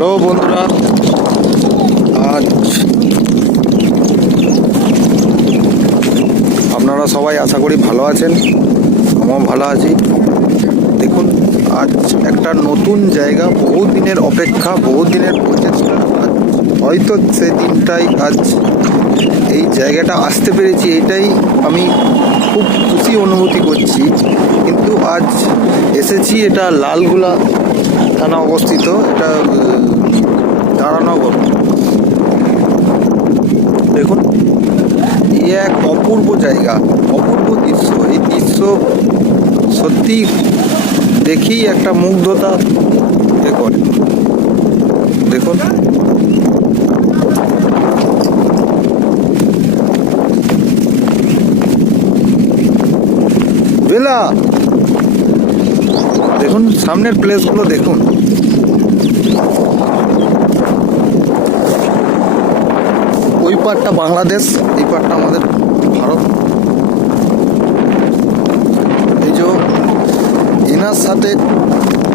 Hello বন্ধুরা, আজ আপনারা সবাই আশা করি ভালো আছেন। আমিও ভালো আছি। দেখুন, আজ একটা নতুন জায়গা, বহুদিনের অপেক্ষা, বহুদিনের প্রচেষ্টা, হয়তো সেই দিনটাই আজ এই জায়গাটা আসতে পেরেছি, এটাই আমি খুব খুশি অনুভূতি করছি। কিন্তু আজ এসেছি, এটা লালগোলা থানা অবস্থিত, এটা তারানগর। দেখুন, এক অপূর্ব জায়গা, অপূর্ব দৃশ্য। এই দৃশ্য সত্যি দেখেই একটা মুগ্ধতা করে। দেখুন, বেলা দেখুন, সামনের প্লেসগুলো দেখুন। ওই পারটা বাংলাদেশ, এই পারটা আমাদের ভারত। এই যে এনার সাথে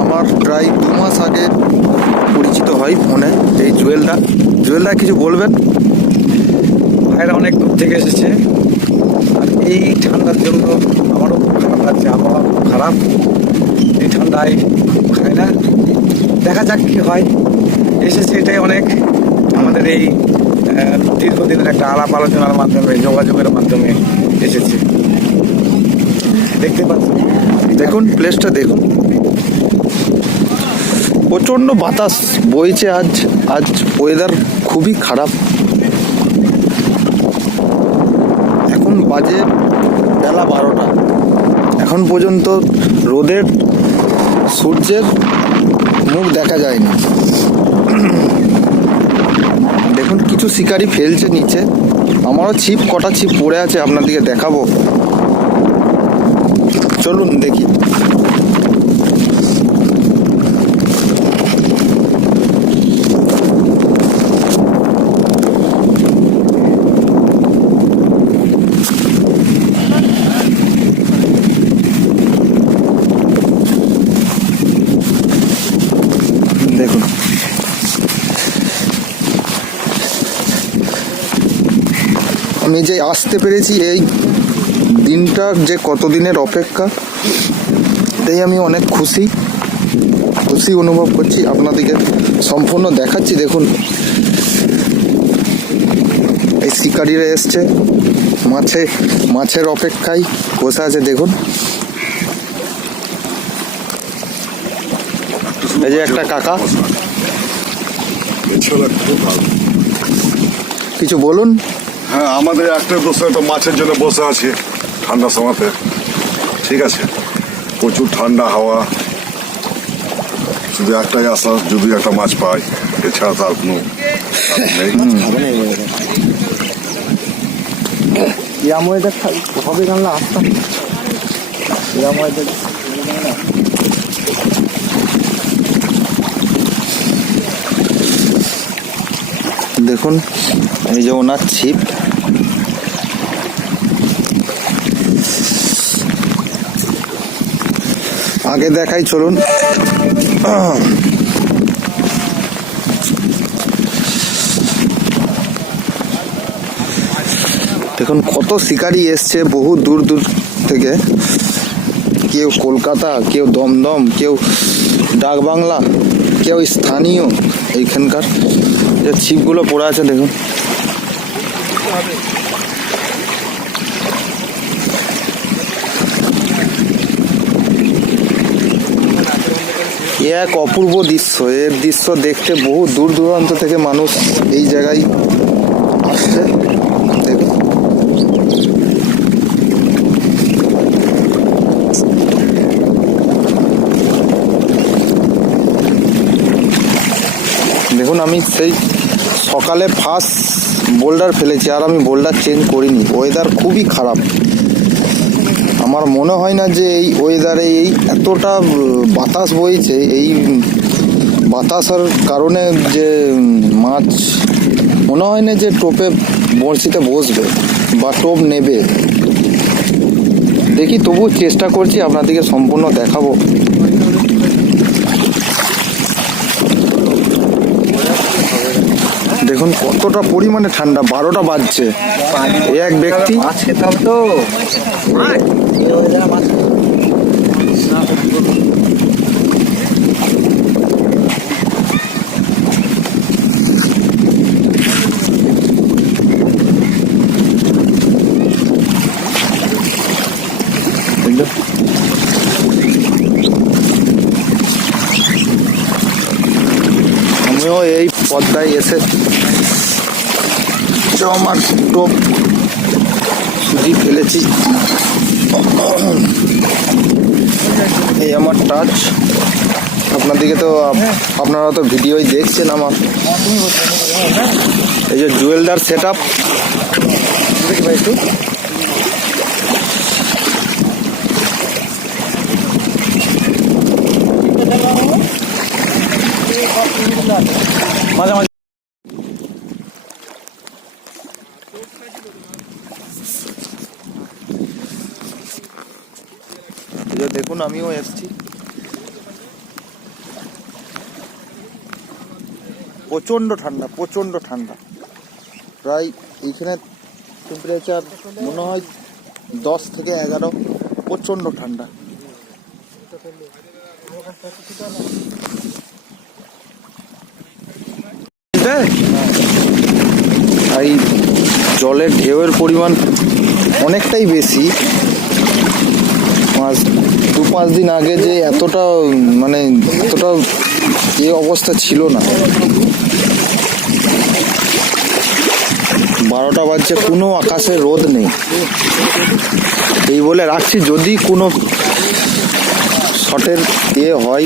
আমার প্রায় 2 মাস আগে পরিচিত হয় ফোনে, এই জুয়েলদা কিছু বলবেন? ভাইরা অনেক দূর থেকে এসেছে, আর এই ঠান্ডার জন্য আমারও খুব খারাপ লাগছে। আবহাওয়া খুব খারাপ, এই ঠান্ডায় খাই না। দেখা যাক কী হয়। এসেছে এটাই অনেক। আমাদের এই দীর্ঘদিনের একটা আলাপ আলোচনার মাধ্যমে, যোগাযোগের মাধ্যমে এসেছে। দেখতে পাচ্ছি, দেখুন প্লেসটা দেখুন। প্রচণ্ড বাতাস বইছে। আজ ওয়েদার খুবই খারাপ। এখন বাজে বেলা 12টা। এখন পর্যন্ত রোদের, সূর্যের মুখ দেখা যায়নি। দেখুন, কিছু শিকারি ফেলছে নিচে। আমারও কটা ছিপ পড়ে আছে, আপনাদেরকে দেখাবো। চলুন দেখি। দেখুন, আমি যে আসতে পেরেছি, এই দিনটার যে কতদিনের অপেক্ষা, তাই আমি অনেক খুশি অনুভব করছি। আপনাদেরকে সম্পূর্ণ দেখাচ্ছি। দেখুন, এই শিকারীরা এসছে, মাছের অপেক্ষায় বসে আছে। দেখুন, এই যে একটা কাকা, কিছু বলুন। হ্যাঁ, আমাদের একটা দোষে তো মাছের জন্য বসে আছি ঠান্ডার সময়তে। ঠিক আছে, প্রচুর ঠান্ডা হাওয়া, শুধু একটাই আশা, যদি একটা মাছ পাই, এছাড়া তার কোনো নেই। হবে জানলা আসতাম। দেখুন, এই যে ওনার ছিপ। আগে দেখাই, চলুন। দেখুন, কত শিকারি এসছে বহু দূর থেকে। কেউ কলকাতা, কেউ দমদম, কেউ ডাকবাংলা, কেউ স্থানীয়। এইখানকার যে ছিপগুলো পড়ে আছে, দেখুন। এক অপূর্ব দৃশ্য। এর দৃশ্য দেখতে বহু দূর দূরান্ত থেকে মানুষ এই জায়গায় আসছে। দেখুন, দেখুন, আমি সেই সকালে ফার্স্ট বোল্ডার ফেলেছি, আর আমি বোল্ডার চেঞ্জ করিনি। ওয়েদার খুবই খারাপ। আমার মনে হয় না যে এই ওয়েদারে এই এতটা বাতাস বইছে। এই বাতাসের কারণে যে মাছ মনে হয় না যে টোপে বড়শিতে বসবে বা টোপ নেবে। দেখি, তবুও চেষ্টা করছি, আপনাদেরকে সম্পূর্ণ দেখাবো। দেখুন কতটা পরিমাণে ঠান্ডা, 12টা বাজছে। এই এক ব্যক্তি মাছ খেতে হবে তো। বুঝলো? আমিও এই পদ্মায় এসে আমার টোপ সুজি ফেলেছি। এই আমার টাচ, আপনাদেরকে তো আপনারা তো ভিডিওই দেখছেন আমার। এই যে জুয়েলদার সেট আপ, দেখি ভাই একটু। মাঝে মাঝে এই যে দেখুন আমিও এসছি। প্রচন্ড ঠান্ডা, প্রচন্ড ঠান্ডা। প্রায় এইখানে টেম্পারেচার মনে হয় 10 থেকে 11, প্রচন্ড ঠান্ডা। এই জলের ঢেউয়ের পরিমাণ অনেকটাই বেশি। 2-5 দিন আগে যে এতটা মানে এতটা এ অবস্থা ছিল না। 12টা বাজছে, কোনো আকাশে রোদ নেই। এই বলে রাখছি, যদি কোনো শটের হয়,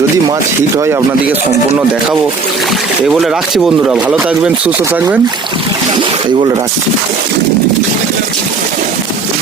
যদি মাছ হিট হয় আপনাদেরকে সম্পূর্ণ দেখাবো। এই বলে রাখছি বন্ধুরা, ভালো থাকবেন, সুস্থ থাকবেন, এই বলে রাখছি।